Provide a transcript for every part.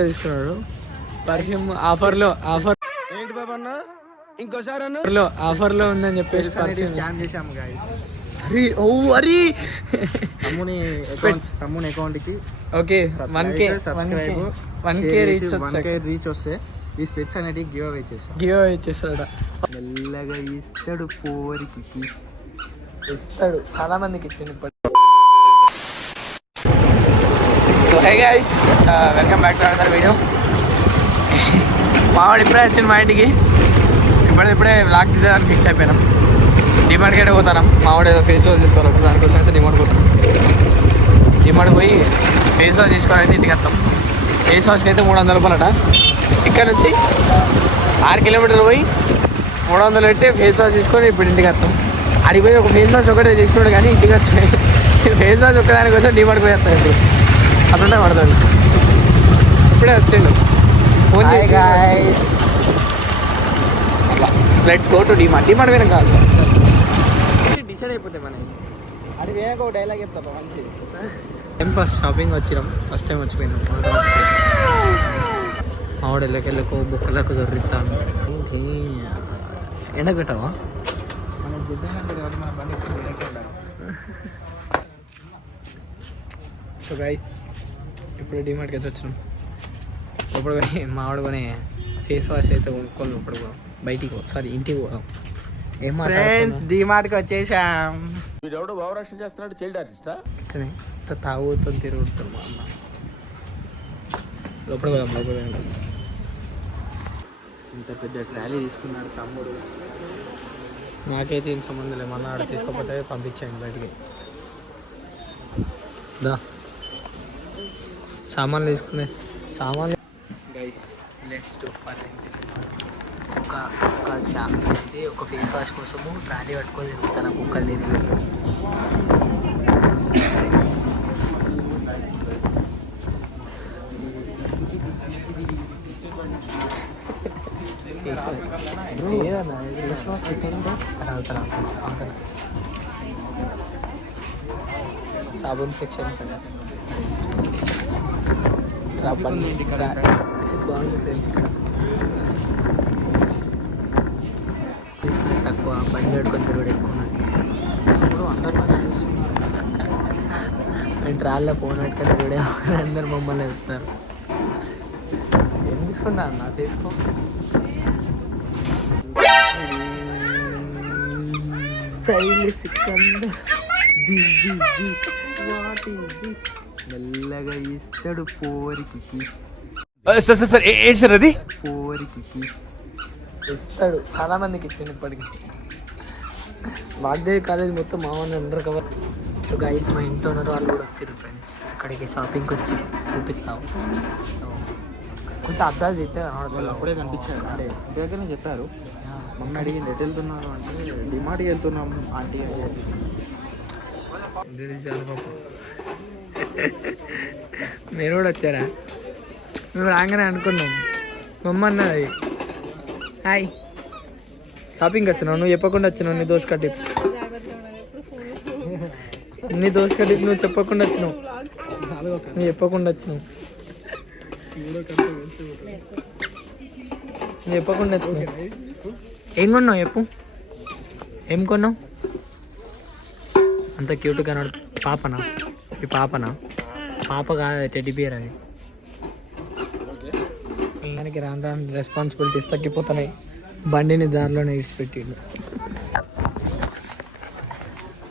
తీసుకున్నాడు పర్ఫ్యూమ్ ఆఫర్లో ఏంటి బాబా అన్న ఇంకోసారి ఆఫర్లో ఉందని చెప్పేసి స్కామ్ చేశాము గైస్. అరే ఓ అరే తమ్ముని అకౌంట్ కి ఓకే 1K రీచ్ వస్తే ఈ స్పెట్స్ అనేది గివ్ అవే చేస్తాడు మెల్లగా ఇస్తాడు పోరికి ఇస్తాడు చాలా మందికి ఇచ్చింది ఇప్పుడు. Hey guys welcome back to another video. మావాడు ఇప్పుడే వచ్చింది మా ఇంటికి. ఇప్పుడే వ్లాగ్ తీద్దామని ఫిక్స్ అయిపోయినాం. డిమార్ట్కి అయితే పోతాం. మావాడు ఏదో ఫేస్ వాష్ తీసుకోవాలి, దానికోసం అయితే డిమార్ట్ పోతాం. డిమార్ట్ పోయి ఫేస్ వాష్ తీసుకొని అయితే ఇంటికి వస్తాం. ఫేస్ వాష్కి అయితే 300 రూపాయలట. ఇక్కడ నుంచి 6 కిలోమీటర్లు పోయి 300 పెట్టి ఫేస్ వాష్ తీసుకొని ఇప్పుడు ఇంటికి వస్తాం. అడిగి పోయి ఒక ఫేస్ వాష్ ఒకటే తీసుకున్నాడు కానీ ఇంటికి వచ్చి ఫేస్ వాష్ ఒక్కదానికి వచ్చి డిమార్ట్కి పోయి వస్తాం. ఇప్పుడు అట్లా పడతాడు. ఇప్పుడే వచ్చిండు ఫోన్ చేసి అట్లా let's go to DMart. DMart వేరే కాదు డిసైడ్ అయిపోతాయి మనకి. అది వేరే ఒక డైలాగ్ చెప్తా మంచి ఫస్ట్ షాపింగ్ వచ్చినాం. ఫస్ట్ టైం వచ్చిపోయినాం. మావాడు ఎల్లకెళ్ళకు బుక్కలకు జొర్రిస్తాను. ఎండ పెట్టావా సో గైస్ ఇప్పుడు డిమార్ట్కి అయితే వచ్చినాం. ఇప్పుడు మావాడు కొనే ఫేస్ వాష్ అయితే కొనుక్కోవాలి. ఇప్పుడు బయటికి సారీ ఇంటికి పోదాం. ఏం ఫ్రెండ్స్ డిమార్ట్కి వచ్చేసాం. వీడెవడో భావరక్షణ చేస్తున్నాడు, చైల్డ్ ఆర్టిస్టా? తాగుతూ తిరుగుతాం మా అమ్మ. లోపల పోదాం. ఇంత పెద్ద ట్రాలీ తీసుకున్నాడు తమ్ముడు. నాకైతే ఏం సంబంధం లేదు. మన ఆడ తీసుకోకపోతే పంపించాను బయటికి. దా సామాన్లు తీసుకునే సామాన్లు గైస్ లెట్స్ డు ఫర్ ఒక ఫేస్ వాష్ కోసము ట్రాలీ పట్టుకొని తిరుగుతాను. కుక్కలు తిరిగి సాబున్ సెక్షన్ బాగుంది ఫ్రెండ్స్. ఇక్కడ తీసుకునే తక్కువ, బండి పెట్టుకొని తిరుగుడు ఎక్కువ. ఇప్పుడు అందరూ నేను ట్రాల్లో ఫోన్ పెట్టుకొని తిరుగుడే అందరు మమ్మల్ని వెళ్తారు. ఏం తీసుకుంటా అన్న తీసుకో. స్టైలిష్ మెల్లగా ఇస్తాడు పోరికి సార్ ఏంటి సార్ అది? పోరికి ఇస్తాడు చాలా మందికి ఇచ్చింది ఇప్పటికి. వాగ్దేవి కాలేజ్ మొత్తం మామూలు అండర్ కవర్. సో గైస్ మా ఇంట్లో ఉన్నారు, వాళ్ళు కూడా వచ్చారు ఫ్రెండ్స్. ఇక్కడికి షాపింగ్కి వచ్చి చూపిస్తాము. కొంచెం అద్దాలు తీస్తే వాళ్ళు అప్పుడే కనిపించారు. అంటే ఇంటి దగ్గరనే చెప్పారు. మమ్మీ అడిగింది ఎటు వెళ్తున్నారు అంటే డిమార్ట్కి వెళ్తున్నాము ఆంటీ అని చెప్పి. మీరు కూడా వచ్చారా? మేము రాగానే అనుకున్నాం. మమ్మ అన్నది హాయ్ షాపింగ్కి వచ్చినావు, నువ్వు చెప్పకుండా వచ్చినావు. నీ దోస్ కట్టి నువ్వు చెప్పకుండా వచ్చినావు. నువ్వు చెప్పకుండా వచ్చినావు. నువ్వు చెప్పకుండా వచ్చినావు. ఏం కొన్నావు చెప్పు. ఏం కొన్నావు? అంత క్యూట్గా కనడు. పాపనా? ఈ పాపనా? పాప కాదు, టెడ్డీ బియర్. అది దానికి రాను రెస్పాన్సిబిలిటీస్ తగ్గిపోతున్నాయి. బండిని దారిలోనే ఇచ్చిపెట్టిండు.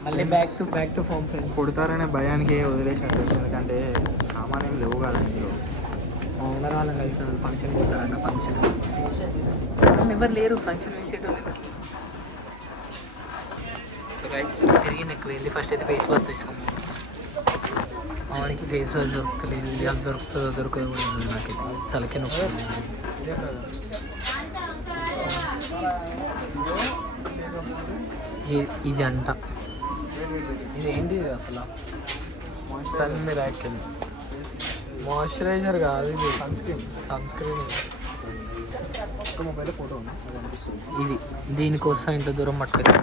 మళ్ళీ బ్యాక్ టు ఫామ్ ఫ్రెండ్స్. కొడతారనే భయానికి వదిలేసినట్టు. ఎందుకంటే సామాన్ ఏం లేవు కదా ఇందులో. ఓనర్ వాళ్ళని కలిసి ఫంక్షన్ పోతారన్న. ఫంక్షన్ ఎవరు లేరు, ఫంక్షన్ వేసేటోళ్ళు. సో గైస్ తిరిగింది ఎక్కువైంది. ఫస్ట్ అయితే ఫేస్ వాష్ తీసుకున్నాం. వాడికి ఫేస్ వాష్ దొరుకుతలేదు. ఇది అది దొరుకుతుందో దొరకదు కూడా నాకైతే తలకే నొప్పి. ఇది అంట. ఇది ఏంటి అసలు? సన్ మిరాకిల్ మాయిశ్చరైజర్ కాదు, ఇది సన్ స్క్రీన్. మొబైల్ ఫోటో ఇది దీనికోసం ఇంత దూరం పట్టుకుంది.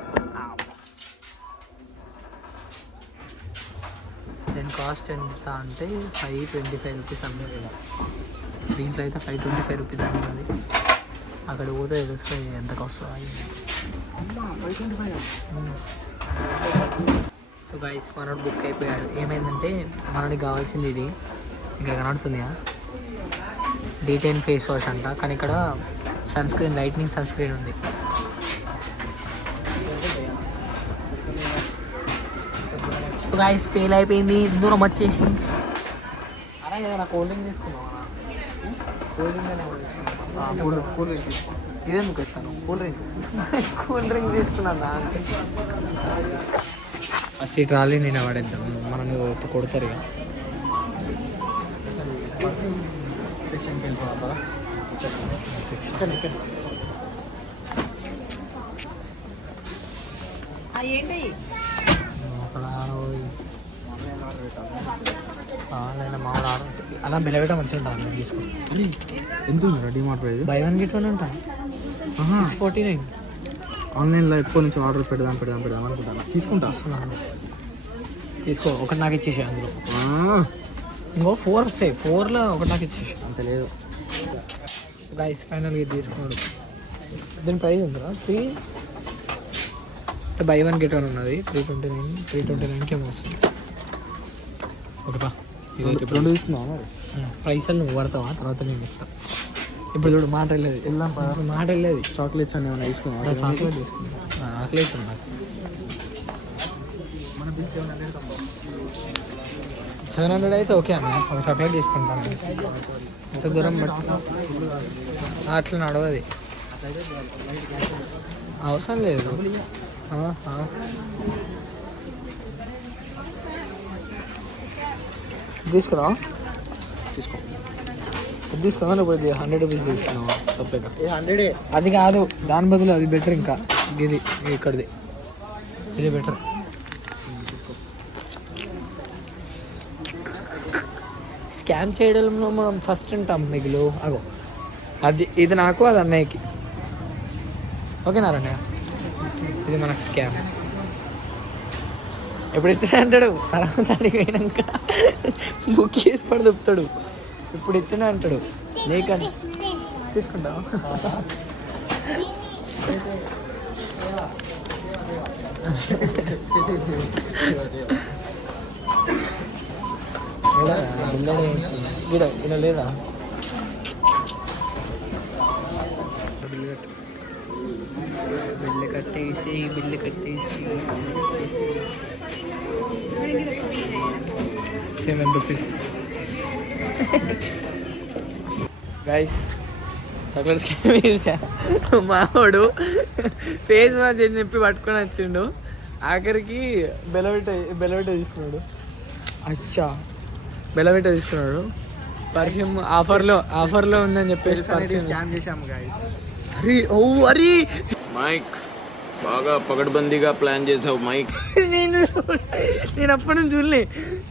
దీని కాస్ట్ ఎంత అంటే 525 రూపీస్ అన్నీ. దీంట్లో అయితే 525 రూపీస్ ఉంటుంది. అక్కడ పోతే తెలుస్తుంది ఎంత వస్తుందో. సో గైస్ మనోడు బుక్ అయిపోయాడు. ఏమైందంటే మనకి కావాల్సింది ఇది ఇక్కడ కనబడుతుంది D10 ఫేస్ వాష్ అంట, కానీ ఇక్కడ sunscreen lightning sunscreen ఉంది. సో గైస్ ఫెయిల్ అయిపోయింది, దూరం వచ్చేసి. అలా ఏదైనా కూల్ డ్రింక్ తీసుకున్నావా? కూల్ డ్రింక్ కూల్ డ్రింక్ తీసుకో. ఇదేందుకు ఇస్తాను కూల్ డ్రింక్? కూల్ డ్రింక్ తీసుకున్నా అంటే ఫస్ట్ ఈ ట్రాలీ నేను వాడేద్దాం, మనల్ని కొడతారు ఇక. సెక్షన్కి వెళ్ళిపోవాలి. మామూలు ఆర్డర్ అలా బిలవేట మంచిగా ఉంటుంది తీసుకుంటాం. ఎంత ఉందా డిమార్ట్ ప్రైస్? బై 1 get 1 ఉంటాయి. 649. ఆన్లైన్లో ఎప్పటి నుంచి ఆర్డర్ పెడదాం అనుకుంటాను. తీసుకుంటా. తీసుకో, ఒకటి నాకు ఇచ్చేసి అందులో ఇంకో 4 వస్తాయి. 4లో ఒకటి నాకు ఇచ్చేసి. అంత లేదు గైస్ ఫైనల్గా ఇది తీసుకున్నాడు. దీని ప్రైస్ ఉందా 3 బై 1 get 1 ఉన్నది. 329కి ఏమో వస్తుంది. ఓకేపా, ఇదైతే 2 తీసుకున్నావా మరి? పైసలు నువ్వు పడతావా తర్వాత నేను ఇస్తాను. ఇప్పుడు చూడు మాట వెళ్ళేది, వెళ్దాం మాట వెళ్ళేది. చాక్లెట్స్ అని ఏమైనా తీసుకున్నావా? చాక్లెట్ తీసుకున్నా, ఆకలి అవుతుంది నాకు. మన బిల్ 700 అయితే ఓకే అన్న, ఒక చాక్లెట్ తీసుకుంటాను. ఎంత దూరం అట్లా నడవది, అవసరం లేదు. తీసుకురా, తీసుకున్నా లేకపోతే 100 రూపీస్ తీసుకున్నావా సపరేట్? 100 అది కాదు, దాని బదులు అది బెటర్. ఇంకా ఇది ఇక్కడిది ఇది బెటర్. స్కామ్ చేయడంలో మనం ఫస్ట్ ఉంటాం మిగులు. అగో అది, ఇది నాకు, అది అన్నయ్యకి. ఓకేనా రండి, ఇది మనకు స్కామ్. ఎప్పుడు ఇస్తే అంటాడు, తర్వాత అడిగినాక బుక్ చేసి పడి చెప్తాడు. ఇప్పుడు ఇస్తేనే అంటాడు, నీకని తీసుకుంటావు. గిడ లేదా? బిల్లు కట్టేసి 7 రూపీస్. గైస్ చాక్లెట్స్ మావాడు ఫేస్ వాష్ అని చెప్పి పట్టుకొని వచ్చిండు. ఆఖరికి బెలవిట తీసుకున్నాడు. అచ్చా బెలవిట తీసుకున్నాడు. పర్ఫ్యూమ్ ఆఫర్లో ఉందని చెప్పేసి స్కామ్ చేశాము గైస్. అరే మైక్ బాగా పకడ్బందీగా ప్లాన్ చేసావు మైక్. నేను అప్పటి నుంచి చూడలే,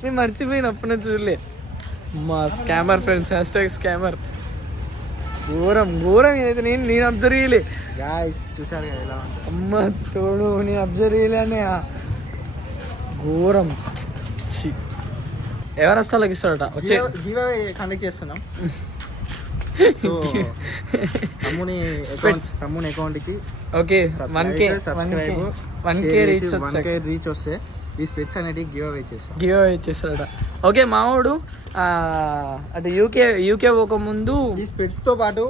నేను మర్చిపోయిన అప్పటి నుంచి చూడలే. మా స్కామర్ ఫ్రెండ్స్, #స్కామర్. ఘోరం అయితే నేను అబ్జర్వ్ చేయలే. గైస్ చూసారు కదా ఎలా ఉంటుంది. అమ్మ తోడు, నేను అబ్జర్వ్ చేయలే అనే. ఘోరం. ఎవరు వస్తాలకి ఇస్తాడట వచ్చే గివ్ అవే కండక్ట్ చేస్తున్నాం. సో తమ్ముని అకౌంట్కి ఓకే 1K రీచ్ వస్తే ఈ స్పెట్స్ అనేది గివ్ అవే ఇచ్చేస్తాడట. ఓకే మావాడు అటు యూకే పోకముందు ఈ స్పెట్స్ తో పాటు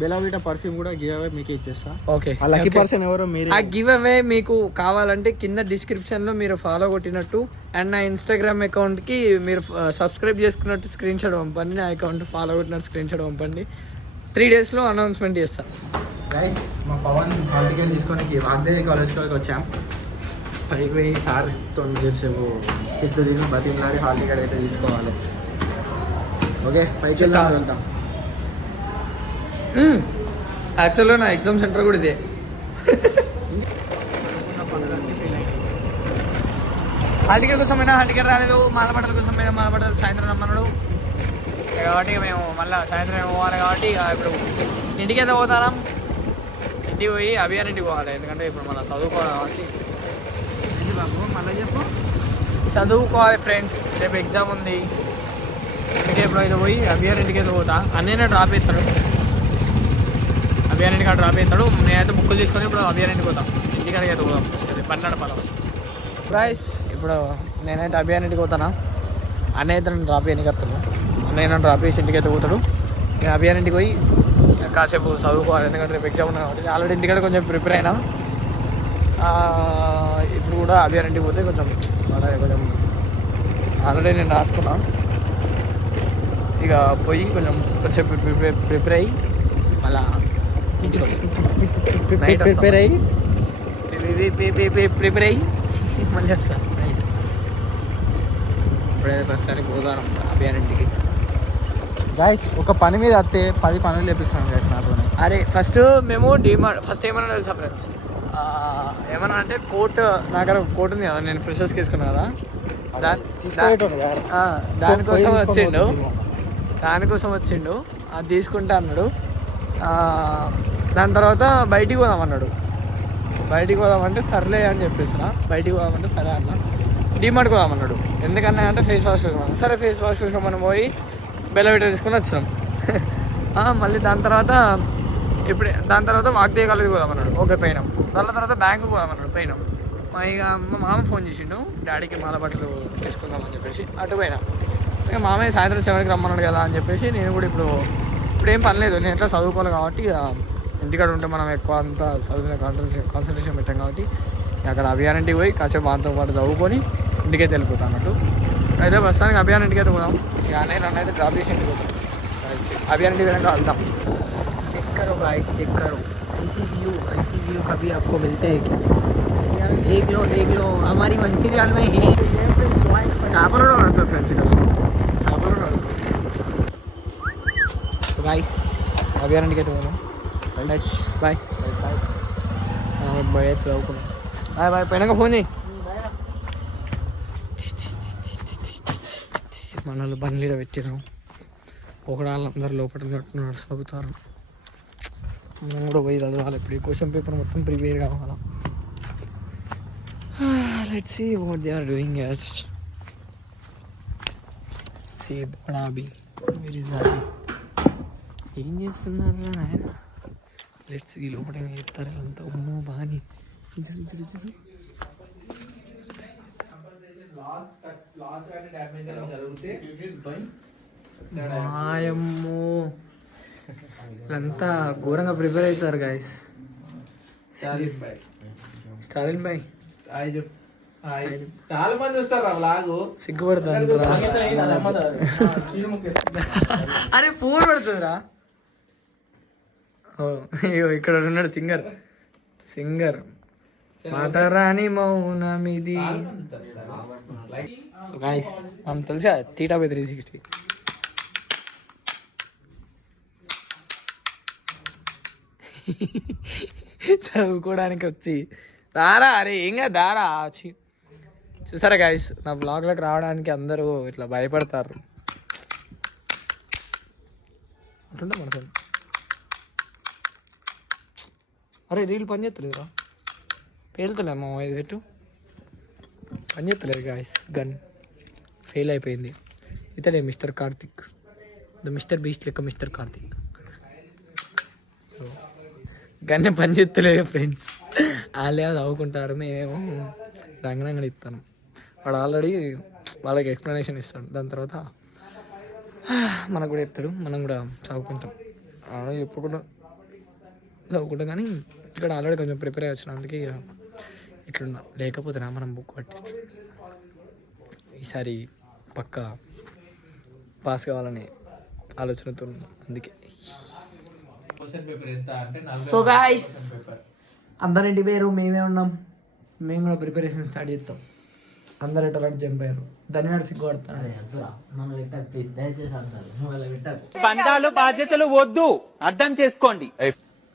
బెలావిటా పర్ఫ్యూమ్ కూడా గివ్ అవే మీకు ఇచ్చేస్తా. ఓకే, ఆ లక్కీ పర్సన్ ఎవరో మీరు. ఆ గివ్ అవే మీకు కావాలంటే కింద డిస్క్రిప్షన్ లో మీరు ఫాలో కొట్టినట్టు అండ్ నా ఇన్స్టాగ్రామ్ అకౌంట్ కి మీరు సబ్స్క్రైబ్ చేసుకున్నట్టు స్క్రీన్ షాట్ పంపండి. నా అకౌంట్ ఫాలో కొట్టినట్టు స్క్రీన్ షాట్ పంపండి. 3 days లో అనౌన్స్మెంట్ చేస్తాను. గైస్ మా పవన్ హాల్ టికెట్ తీసుకొని వాగ్దేవి కాలేజ్కి వచ్చాం. పైకి పోయి సార్ చేసేపు తిట్లు తిరిగి బతిలాడి హాల్ టికెట్ అయితే తీసుకోవాలి. ఓకే పైకి వెళ్తాం. యాక్చువల్గా నా ఎగ్జామ్ సెంటర్ కూడా ఇదే. హాల్ టికెట్ కోసమైనా హాల్ టికెట్ రాలేదు, మాలబట్టల కోసమైనా మాలబట్టలు సాయంత్రం రమ్మన్నాడు కాబట్టి మేము మళ్ళీ సాయంత్రం పోవాలి. కాబట్టి ఇప్పుడు ఇంటికి ఎంత పోతాం, ఇంటికి పోయి అభియాన్ ఇంటికి పోవాలి. ఎందుకంటే ఇప్పుడు మళ్ళీ చదువుకోవాలి కాబట్టి. బాబు మళ్ళీ చెప్పు. చదువుకోవాలి ఫ్రెండ్స్, రేపు ఎగ్జామ్ ఉంది. అందుకే ఇప్పుడు అయితే పోయి అభియాన్ ఇంటికి అయితే పోతా అన్నయ్య డ్రాప్ చేస్తాడు, అభియాన్ ఇంటికి డ్రాప్ చేస్తాడు. నేనైతే బుక్కులు తీసుకొని ఇప్పుడు అభియాన్ ఇంటికి పోతాం, ఇంటికాడికి అయితే పోదాం వస్తుంది పన్నెండు నడపాలి. ప్రైస్ ఇప్పుడు నేనైతే అభియాన్ ఇంటికి పోతానా, అన్నయ్య అయితే నన్ను డ్రాప్ చేయడానికి వస్తాను, అన్నయ్య నన్ను డ్రాప్ చేసి ఇంటికి అయితే పోతాడు. నేను అభియాన్ ఇంటికి పోయి కాసేపు చదువుకోవాలి, ఎందుకంటే రేపు ఎగ్జామ్ ఉన్నా కాబట్టి. ఆల్రెడీ ఇంటికాడ కొంచెం ప్రిపేర్ అయినా, ఇప్పుడు కూడా అభియాన్ ఇంటికి పోతే కొంచెం ఆల్రెడీ నేను రాసుకున్నా. ఇక పోయి కొంచెం ప్రిపేర్ అయ్యి మళ్ళా ఇంటికి వచ్చి ప్రిపేర్ అయ్యి మళ్ళీ వస్తాను నైట్. ఇప్పుడైతే ప్రస్తుతానికి గోదావరం అభియాన్ ఇంటికి. గైస్ ఒక పని మీద వస్తే 10 పనులు లేపిస్తాను గైస్ నాతోనే. అరే ఫస్ట్ మేము ఫస్ట్ ఏమన్నా తెలుసా ఫ్రెండ్స్, ఏమన్నా అంటే కోట్ నా దగ్గర కోట్ ఉంది కదా, నేను ఫ్రెషర్స్కి వేసుకున్నాను కదా, దానికోసం వచ్చిండు అది తీసుకుంటా అన్నాడు. దాని తర్వాత బయటికి పోదామన్నాడు, బయటికి పోదామంటే సర్లే అని చెప్పేసిన, బయటికి పోదామంటే సరే అన్న. డిమార్ట్కి పోదామన్నాడు, ఎందుకన్నా అంటే ఫేస్ వాష్ చూసుకోమన్నాడు. సరే ఫేస్ వాష్ చూసుకోమని పోయి బెల్లవిట తీసుకుని వచ్చినాం. మళ్ళీ దాని తర్వాత వాగ్దేవి కాలేజీకి పోదామన్నాడు, ఓకే పోయినాం. దాని తర్వాత బ్యాంకుకి పోదామన్నాడు, పోయినాం. ఇక మా మామ ఫోన్ చేసిండు, డాడీకి మాల బట్టలు తీసుకుందామని చెప్పేసి అటు పోయినా. ఇక మామయ్య సాయంత్రం 7కి రమ్మన్నాడు కదా అని చెప్పేసి నేను కూడా ఇప్పుడు ఏం పని లేదు, నేను ఎట్లా చదువుకోవాలి కాబట్టి ఇంటికాడ ఉంటే మనం ఎక్కువ అంతా చదువు మీద కాన్సన్ట్రేషన్ పెట్టాం కాబట్టి అక్కడ అభియాన్ ఇంటికి పోయి కాసేపు వాళ్ళతో పాటు చదువుకొని ఇంటికైతే వెళ్ళిపోతాం అన్నట్టు. అయితే ప్రస్తుతానికి అభియాన్ ఇంటికి అయితే పోదాం. ఇక అన్నయ్య నన్ను అయితే డ్రాప్ చేసి ఇంటికి పోతాం. अभियान वेळा వెళ్దాం. चेक करो गाइस, चेक करो. ऐसी व्यू कभी आपको मिलते हैं क्या? देख लो हमारी मंचिरियल में है చేపలు పడుతుంది ఫ్రెండ్స్, ఇక్కడ చేపలు పడుతుంది. गाइस అభియాన్ ఇంటికి అయితే పోదాం. లెట్స్ బాయ్ బాయ్ బాయ్ అయితే చదువుకున్నాం. బాయ్ బాయ్ పోయినాక ఫోన్ చేయి. మన వాళ్ళు బండ్లీడ పెట్టినాం, ఒకడు వాళ్ళందరూ లోపల చదువుతారు. మనం కూడా పోయి చదవాలి. ఇప్పుడు ఈ క్వశ్చన్ పేపర్ మొత్తం ప్రిపేర్ కావాలా. Let's see what they are doing. See బడాబీ వేర్ ఇస్ దట్, ఏం చేస్తున్నారు నాయన. లెట్స్ ఈ లోపల ఏం చెప్తారు అంతా. ఉమ్మో బాని మాయమ్మో అంతా ఘోరంగా ప్రిపేర్ అవుతారు గాయస్. స్టాలిన్ బాయ్ చాలా మంది చూస్తారు లాగు, సిగ్గుపడతాను. అరే ఫోన్ పడుతుందిరా. ఇక్కడ ఉన్నాడు సింగర్ మాటరాని మౌనమిది. సో గాయస్ మనం తెలుసా తీటా బై 360 చదువుకోవడానికి వచ్చి రారా. అరే ఏం కాదు దారా వచ్చి. చూసారా గాయస్ నా బ్లాగ్లోకి రావడానికి అందరూ ఇట్లా భయపడతారు. అట్లుంటే మనసు. అరే రీల్ పని చేస్తలేదురా, పేలుతలేదు మా ఇది పెట్టు, పని చేస్తలేదు గాయస్. గన్ ఫెయిల్ అయిపోయింది. ఇతడే mister Karthik, the mister beast లెక్క మిస్టర్ కార్తిక్. గన్నే పని చేస్తలేదు ఫ్రెండ్స్. వాళ్ళే చదువుకుంటారు, మేమేమో రంగరంగడి ఇస్తాను. వాడు ఆల్రెడీ వాళ్ళకి ఎక్స్ప్లెనేషన్ ఇస్తాడు, దాని తర్వాత మనకు కూడా చెప్తాడు, మనం కూడా చదువుకుంటాం. ఎప్పుడు చదువుకుంటాం కానీ ఇక్కడ ఆల్రెడీ కొంచెం ప్రిపేర్ అయ్యి వచ్చిన, అందుకే ఇట్లున్నా. లేకపోతే మనం బుక్ పట్టి ఈసారి పక్కా పాస్ కావాలని ఆలోచనతో ఉన్నాం. అందుకే సో గాయ్స్ అందరింటి పేరు మేమే ఉన్నాం, మేము కూడా ప్రిపరేషన్ స్టార్ట్ చేస్తాం. అందరు ఎటు జంప్ అయ్యారు. ధన్యవాదాలు సిగ్గుపడతాను. బంధాలు బాధ్యతలు వద్దు, అర్థం చేసుకోండి.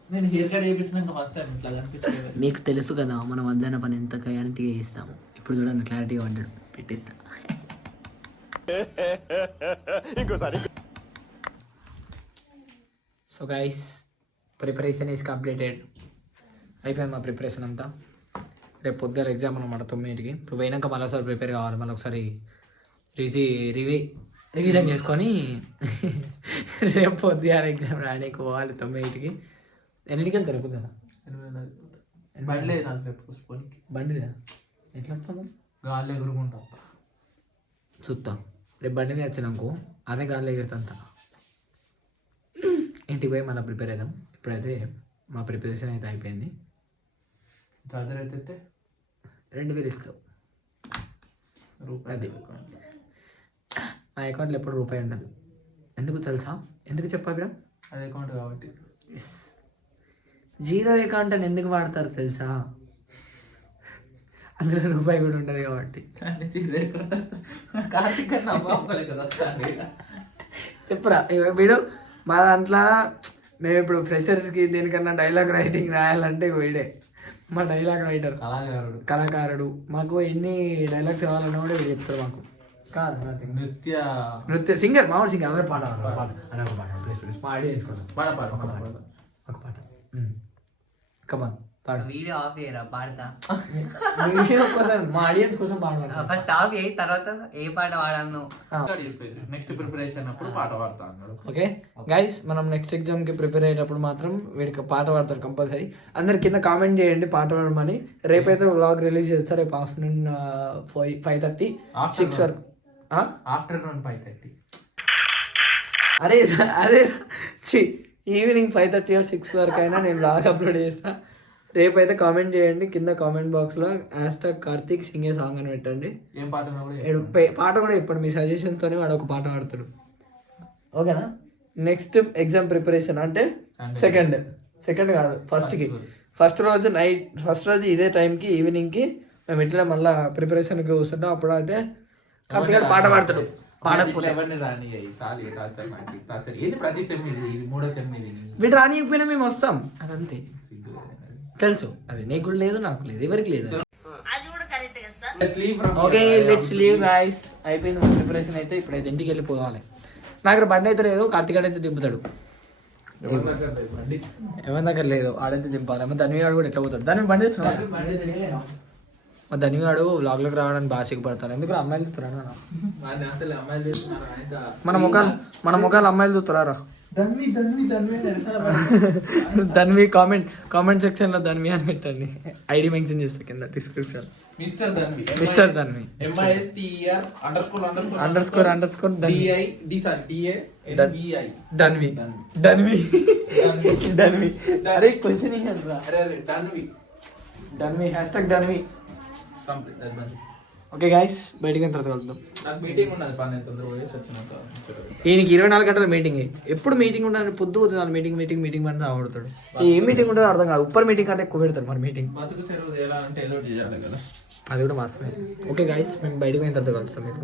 నేను హెయిర్ కట్ చేయించినాక ఫస్ట్ టైం ఇట్లా అనిపించలేదు. మీకు తెలుసు కదా మనం వద్దన్న పని ఎంత క్లారిటీగా ఇస్తాము. ఇప్పుడు చూడండి క్లారిటీగా ఉంటాడు, పెట్టేస్తా. So guys preparation is completed. అయిపోయింది మా ప్రిపరేషన్ అంతా. రేపు పొద్దున్న ఎగ్జామ్ అనమాట 9కి. ఇప్పుడు పోయినాక మళ్ళీ ఒకసారి ప్రిపేర్ కావాలి, మళ్ళీ ఒకసారి రివిజన్ చేసుకొని రేపు పొద్దుగాల ఎగ్జామ్ రానికి పోవాలి 9కి. ఎన్నింటికి వెళ్తారు పొద్దున? బండి లేదు నాకు రేపు పుష్పోనికి. బండి లేదా? ఎట్లా వస్తాము? గాల్లో ఎగురుకుంటా చూస్తాం. రేపు బండి మీద వచ్చినాకో అదే గాల్లో ఎగురుతంత. ఇంటికి పోయి మళ్ళీ ప్రిపేర్ అవుదాం. ఇప్పుడైతే మా ప్రిపరేషన్ అయితే అయిపోయింది. చార్జర్ అయితే 2000 ఇస్తావు. రూపాయలు నా అకౌంట్లో ఎప్పుడు రూపాయి ఉండదు. ఎందుకు తెలుసా? ఎందుకు చెప్పావిరా? అది అకౌంట్ కాబట్టి. ఎస్, జీరో అకౌంట్ అని ఎందుకు వాడతారు తెలుసా? అందులో రూపాయి కూడా ఉండదు కాబట్టి. చెప్పురా వీడు. మా దాంట్లో మేము ఇప్పుడు ఫ్రెషర్స్కి దేనికన్నా డైలాగ్ రైటింగ్ రాయాలంటే వీడే మా డైలాగ్ రైటర్, కళాకారుడు. మాకు ఎన్ని డైలాగ్స్ కావాలన్నా కూడా వీడు చెప్తారు మాకు. కాదు నృత్య సింగర్, మామూలు సింగర్. అందరూ పాట మా ఆడియన్స్ కోసం ఒక పాట కమాన్ పాడు. వీడియో ఆఫ్ చేయరా పాడతా. మా ఆడియన్స్ కోసం పాడతాను. ఫస్ట్ ఆఫ్ చేయి, తర్వాత ఏ పాట వాడాను. నెక్స్ట్ ప్రిపరేషన్ అప్పుడు పాట పాడతా అన్నాడు. ఓకే గైస్, మనం నెక్స్ట్ ఎగ్జామ్ కి ప్రిపేర్ అయ్యేటప్పుడు మాత్రం వీడికి పాట పాడతారు కంపల్సరీ. అందరు కింద కామెంట్ చేయండి పాట పాడమని. రేపైతే వ్లాగ్ రిలీజ్ చేస్తారు. రేపు ఆఫ్టర్నూన్ 5:30 6 వరకు. ఆఫ్టర్నూన్ 5:30. అరే అదే ఈవినింగ్ 5:30 or 6 వరకు అయినా నేను వ్లాగ్ అప్లోడ్ చేస్తా. రేపైతే కామెంట్ చేయండి కింద కామెంట్ బాక్స్లో #కార్తీక్ సింగే సాంగ్ అని పెట్టండి. ఏం పాట పాట కూడా ఇప్పుడు మీ సజెషన్తోనే వాడు ఒక పాట పాడతాడు. ఓకేనా? నెక్స్ట్ ఎగ్జామ్ ప్రిపరేషన్ అంటే సెకండ్ కాదు ఫస్ట్ రోజు ఇదే టైంకి ఈవినింగ్కి మేము ఇట్లా మళ్ళీ ప్రిపరేషన్కి కూర్చుంటాం. అప్పుడు అయితే కార్తీక్ గారు పాట పాడతాడు. ఎవరిని రాని ప్రతి సెమ్ ఇది 3వ సెమ్ ఇది. వీడు రానియకపోయినా మేము వస్తాం. అదంతే తెలుసు. అది నీకు కూడా లేదు, నాకు లేదు, ఎవరికి లేదు. Okay let's leave guys. అయిపోయింది మా ప్రిపరేషన్ అయితే. ఇప్పుడైతే ఇంటికి వెళ్ళిపోవాలి. నాకు బండి అయితే లేదు, కార్తీక్ అయితే దింపుతాడు. ఎవరి దగ్గర లేదు, ఆడైతే దింపాలి. మా ధన్యవాడు కూడా ఎట్లా పోతాడు? దాని బండి వచ్చిన మా ధన్యవాడు వ్లాగ్లోకి రావడానికి బాగా సిగ్గుపడతాను. ఎందుకు అమ్మాయిలు చూస్తారా? మన ముఖాలు అమ్మాయిలు చూస్తారా? ధన్వి కామెంట్ సెక్షన్ లో ధన్వి అని పెట్టండి. ఐడి మెన్షన్ చేస్తా కింద description. Mister Dhanvi Dhanvi. Okay guys, బయటికి తర్వాత వెళ్దాం. మీటింగ్ ఉన్నది పని తొందరగా. ఈయనకి 24 గంటల మీటింగ్. ఎప్పుడు మీటింగ్ ఉంటుంది? పొద్దు పోతుంది మీటింగ్ అంటే ఆడుతాడు. ఏ మీటింగ్ ఉంటుందో అర్థం కాదు. ఉప్పర్ మీటింగ్ అంటే ఎక్కువ పెడతారు. మరి మీటింగ్ బతుకు చెరువు ఎలా అంటే ఏదో చేయాలి కదా. అది కూడా మాత్రమే. ఓకే గైస్, మేము బయటకు పోయిన తర్వాత కలుస్తాం మీకు.